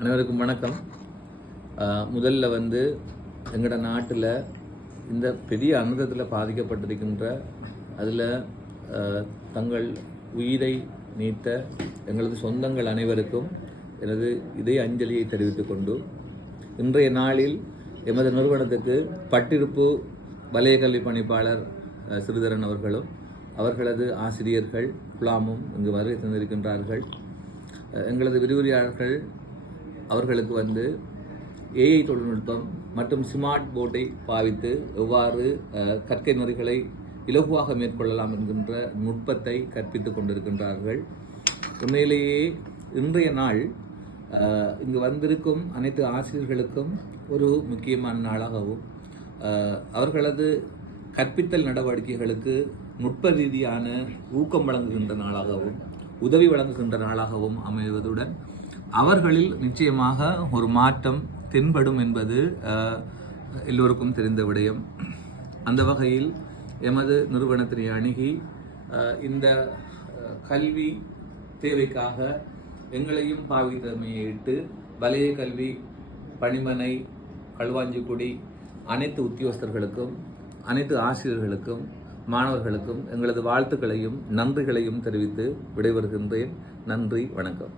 அனைவருக்கும் வணக்கம். முதல்ல எங்களோட நாட்டில் இந்த பெரிய அனர்த்தத்தில் பாதிக்கப்பட்டிருக்கின்ற அதில் தங்கள் உயிரை நீத்த எங்களது சொந்தங்கள் அனைவருக்கும் எனது இதய அஞ்சலியை தெரிவித்துக் கொண்டு இன்றைய நாளில் எமது நிறுவனத்துக்கு பட்டிருப்பு வலய கல்வி பணிப்பாளர் சிறிதரன் அவர்களும் அவர்களது ஆசிரியர்கள் குலாமும் இங்கு வருகை தந்திருக்கின்றார்கள். எங்களது விரிவுரையாளர்கள் அவர்களுக்கு ஏஐ தொழில்நுட்பம் மற்றும் ஸ்மார்ட் போர்டை பாவித்து எவ்வாறு கற்கை நெறிகளை இலகுவாக மேற்கொள்ளலாம் என்கின்ற நுட்பத்தை கற்பித்துக் கொண்டிருக்கின்றார்கள். உண்மையிலேயே இன்றைய நாள் இங்கு வந்திருக்கும் அனைத்து ஆசிரியர்களுக்கும் ஒரு முக்கியமான நாளாகவும் அவர்களது கற்பித்தல் நடவடிக்கைகளுக்கு நுட்ப ரீதியான ஊக்கம் வழங்குகின்ற நாளாகவும் உதவி வழங்குகின்ற நாளாகவும் அமைவதுடன் அவர்களில் நிச்சயமாக ஒரு மாற்றம் தென்படும் என்பது எல்லோருக்கும் தெரிந்த விடயம். அந்த வகையில் எமது நிறுவனத்தினை அணுகி இந்த கல்வி தேவைக்காக எங்களையும் பாவித்தமையிட்டு வலய கல்வி பணிமனை களுவாஞ்சிக்குடி அனைத்து உத்தியோகஸ்தர்களுக்கும் அனைத்து ஆசிரியர்களுக்கும் மாணவர்களுக்கும் எங்களது வாழ்த்துக்களையும் நன்றிகளையும் தெரிவித்து விடைபெறுகின்றேன். நன்றி, வணக்கம்.